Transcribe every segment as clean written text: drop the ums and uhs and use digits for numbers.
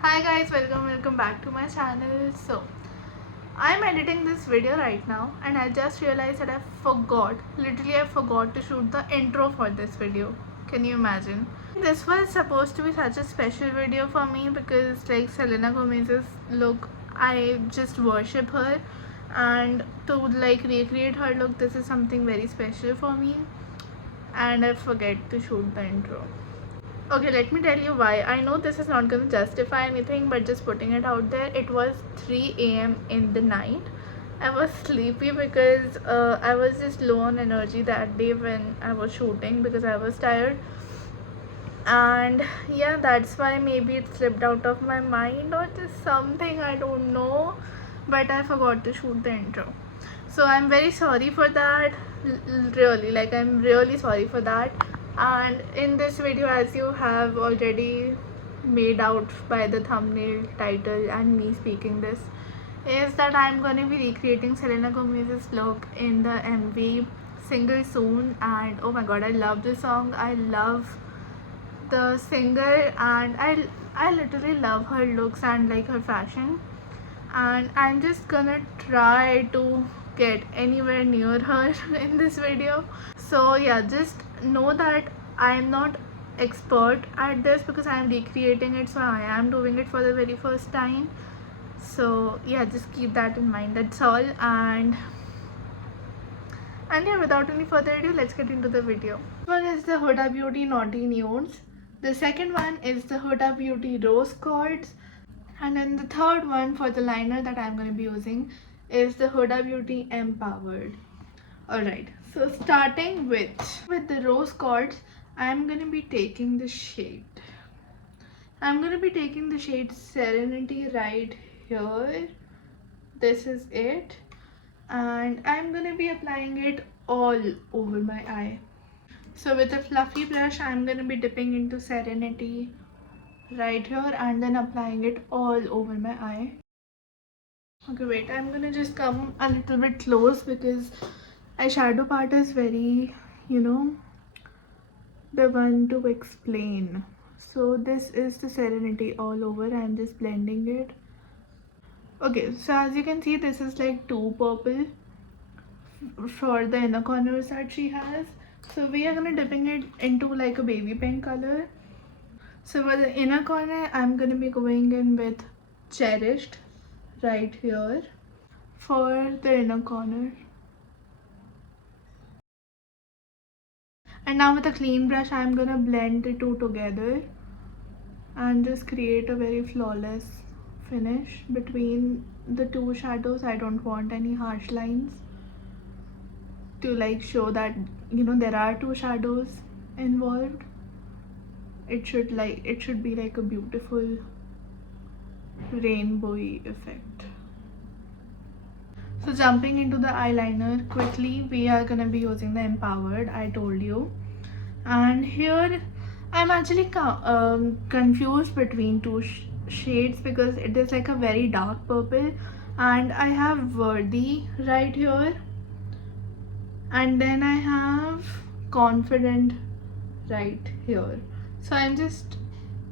Hi guys, welcome back to my channel. So I'm editing this video right now and I just realized that I forgot to shoot the intro for this video. Can you imagine? This was supposed to be such a special video for me because like Selena Gomez's look, I just worship her, and to like recreate her look, this is something very special for me, and I forget to shoot the intro. Okay, let me tell you why. I know this is not going to justify anything, but just putting it out there, it was 3 a.m. in the night. I was sleepy because I was just low on energy that day when I was shooting because I was tired. And yeah, that's why maybe it slipped out of my mind or just something, I don't know. But I forgot to shoot the intro. So I'm very sorry for that. Really, like, I'm really sorry for that. And in this video, as you have already made out by the thumbnail, title, and me speaking this, is that I'm going to be recreating Selena Gomez's look in the MV Single Soon. And oh my god, I love this song. I love the singer, and I literally love her looks and like her fashion, and I'm just gonna try to get anywhere near her in this video. So yeah, just know that I'm not expert at this because I'm recreating it, so I am doing it for the very first time. So yeah, just keep that in mind, that's all. And yeah, without any further ado, let's get into the video. One is the Huda Beauty Naughty Nudes. The second one is the Huda Beauty Rose Quartz. And then the third one for the liner that I'm going to be using is the Huda Beauty Empowered. Alright, so starting with the Rose Quartz, I'm going to be taking the shade. I'm going to be taking the shade Serenity right here. This is it. And I'm going to be applying it all over my eye. So with a fluffy brush, I'm going to be dipping into Serenity right here and then applying it all over my eye. Okay, wait, I'm gonna just come a little bit close because eyeshadow part is very, the one to explain. So this is the Serenity all over. I'm just blending it. Okay, so as you can see, this is like too purple for the inner corners that she has. So we are gonna dipping it into like a baby pink color. So for the inner corner, I'm gonna be going in with Cherished right here for the inner corner. And now with a clean brush, I'm gonna blend the two together and just create a very flawless finish between the two shadows. I don't want any harsh lines to like show that there are two shadows involved. It should be like a beautiful rainbowy effect. So jumping into the eyeliner quickly, we are gonna be using the Empowered, I told you. And here I'm actually confused between two shades because it is like a very dark purple, and I have Worthy right here, and then I have Confident right here. So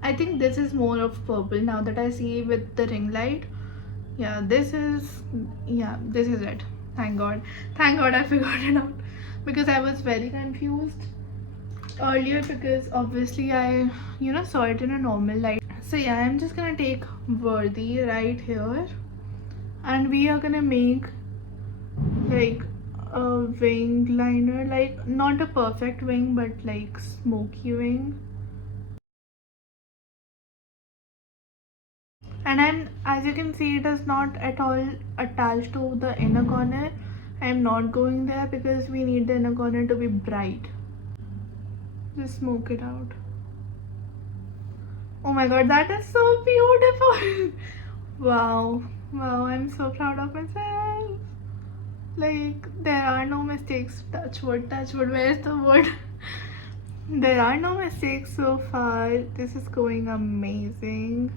I think this is more of purple now that I see with the ring light. Yeah, this is it. Thank god, I figured it out because I was very confused earlier because obviously I saw it in a normal light. So yeah, I'm just gonna take Worthy right here and we are gonna make like a wing liner, like not a perfect wing but like smoky wing. And then as you can see, it is not at all attached to the inner corner. I'm not going there because we need the inner corner to be bright. Just smoke it out. Oh my god, that is so beautiful. Wow, I'm so proud of myself. Like, there are no mistakes. Touch wood, where's the wood? There are no mistakes so far. This is going amazing.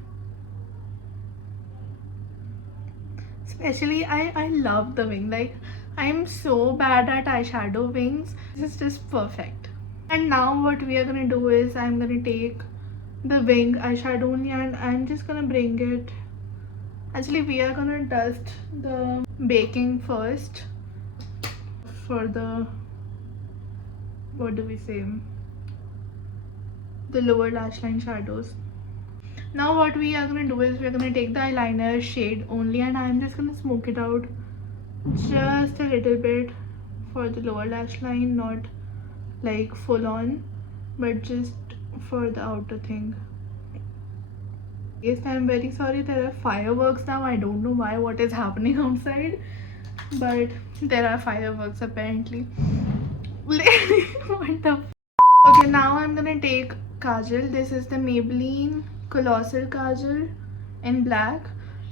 Especially, I love the wing. Like, I'm so bad at eyeshadow wings. This is just perfect. And now what we are gonna do is I'm gonna take the wing eyeshadow only, and I'm just gonna bring it. Actually, we are gonna dust the baking first for the, what do we say, the lower lash line shadows. Now what we are gonna do is we're gonna take the eyeliner shade only, and I'm just gonna smoke it out just a little bit for the lower lash line, not like full on, but just for the outer thing. Yes, I'm very sorry, there are fireworks now. I don't know why, what is happening outside, but there are fireworks apparently. What the okay, now I'm gonna take kajal. This is the Maybelline Colossal Kajal in black,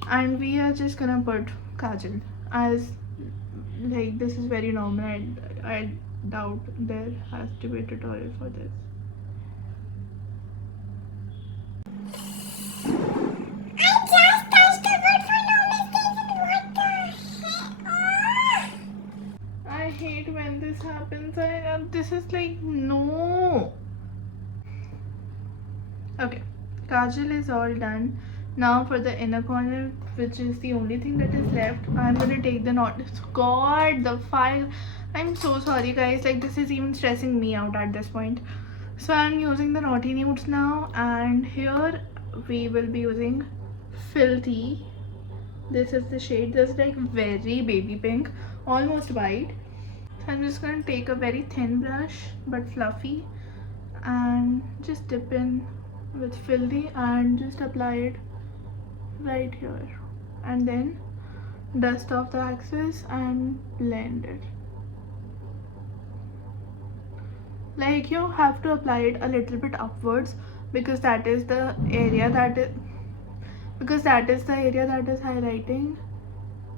and we are just gonna put kajal as, like, this is very normal. I doubt there has to be a tutorial for this. I hate when this happens. This is like, no. Okay, kajal is all done. Now for the inner corner, which is the only thing that is left, I'm gonna take the knot. God, the file. I'm so sorry, guys. Like, this is even stressing me out at this point. So I'm using the Naughty Nudes now, and here we will be using Filthy. This is the shade. This is like very baby pink, almost white. So I'm just gonna take a very thin brush but fluffy and just dip in with Filthy and just apply it right here, and then dust off the excess and blend it. Like, you have to apply it a little bit upwards because that is the area that is highlighting.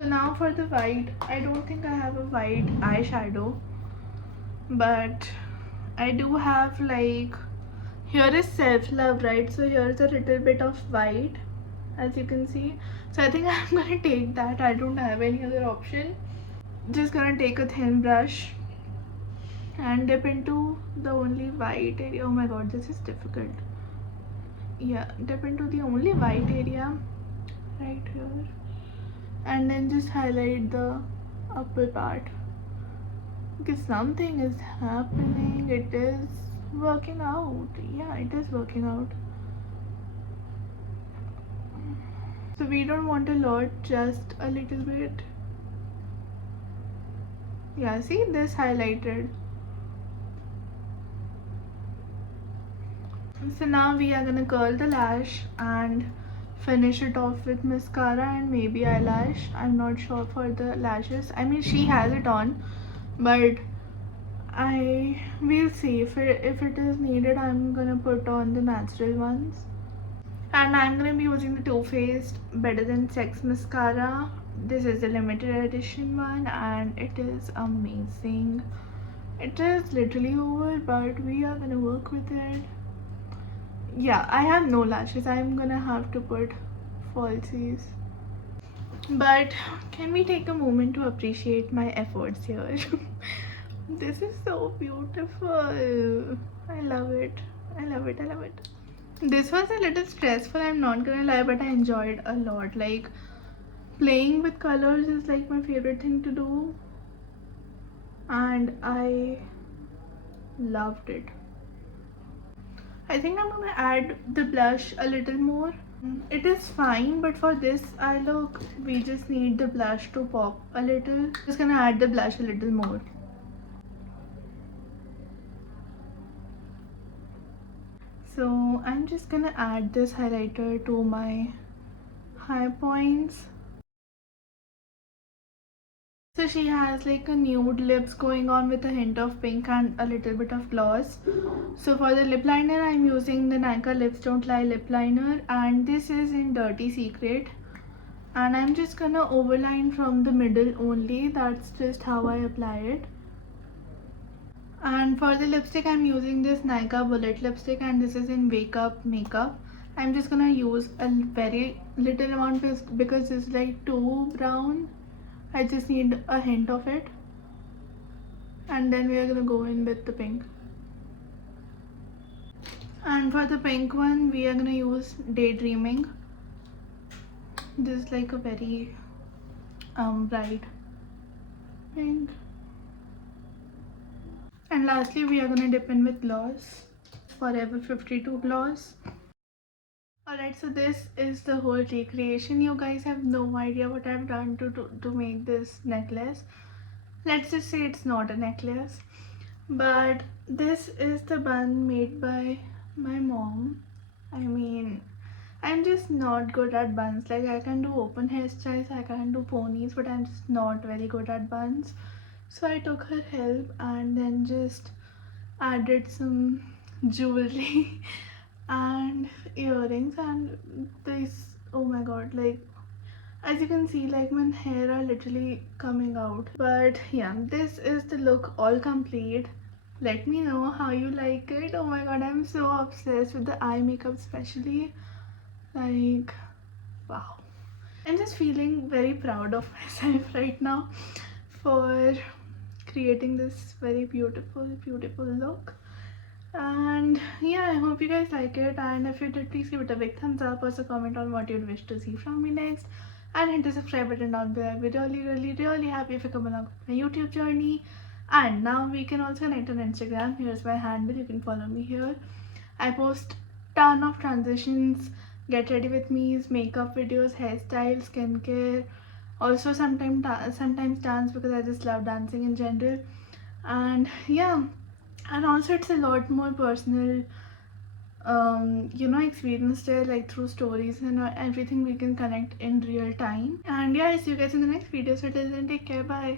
So now for the white, I don't think I have a white eyeshadow, but I do have, like, here is self love, right? So here's a little bit of white, as you can see. So I think I'm gonna take that. I don't have any other option. Just gonna take a thin brush and dip into the only white area. Oh my god, this is difficult. Yeah, dip into the only white area right here, and then just highlight the upper part because something is happening. It is working out. Yeah, it is working out. So we don't want a lot, just a little bit. Yeah, see, this highlighted. So now we are gonna curl the lash and finish it off with mascara and maybe eyelash. I'm not sure for the lashes. I mean, she has it on, but I will see if it is needed. I'm gonna put on the natural ones, and I'm gonna be using the Too Faced Better Than Sex mascara. This is a limited edition one, and it is amazing. It is literally over, but we are gonna work with it. Yeah, I have no lashes. I'm gonna have to put falsies. But can we take a moment to appreciate my efforts here? This is so beautiful. I love it. I love it. I love it. This was a little stressful, I'm not gonna lie, but I enjoyed a lot. Like, playing with colors is like my favorite thing to do, and I loved it. I think I'm gonna add the blush a little more. It is fine, but for this eye look, we just need the blush to pop a little. Just gonna add the blush a little more. So I'm just gonna add this highlighter to my high points. So she has like a nude lips going on with a hint of pink and a little bit of gloss. So for the lip liner, I'm using the Nykaa Lips Don't Lie lip liner, and this is in Dirty Secret. And I'm just gonna overline from the middle only. That's just how I apply it. And for the lipstick, I'm using this Nykaa Bullet lipstick, and this is in Wakeup Makeup. I'm just gonna use a very little amount because it's like too brown. I just need a hint of it, and then we are gonna go in with the pink. And for the pink one, we are gonna use Daydreaming. This is like a very bright pink. And lastly, we are gonna dip in with gloss, Forever 52 gloss. Alright, so this is the whole recreation. You guys have no idea what I've done to make this necklace. Let's just say it's not a necklace, but this is the bun made by my mom. I mean, I'm just not good at buns. Like, I can do open hairstyles, I can do ponies, but I'm just not very good at buns. So I took her help and then just added some jewelry and earrings and this. Oh my god, like, as you can see, like, my hair are literally coming out. But yeah, this is the look all complete. Let me know how you like it. Oh my god, I'm so obsessed with the eye makeup, especially. Like, wow. I'm just feeling very proud of myself right now for creating this very beautiful look. And yeah, I hope you guys like it, and if you did, please give it a big thumbs up. Also comment on what you'd wish to see from me next, and hit the subscribe button down below. I'd be really happy if you come along with my YouTube journey. And now we can also connect on Instagram. Here's my handle, you can follow me here. I post ton of transitions, get ready with me's, makeup videos, hairstyle, skincare, also sometimes dance, because I just love dancing in general. And yeah, and also it's a lot more personal, experience there, like through stories and everything. We can connect in real time. And yeah, I'll see you guys in the next video. So till then, take care, bye.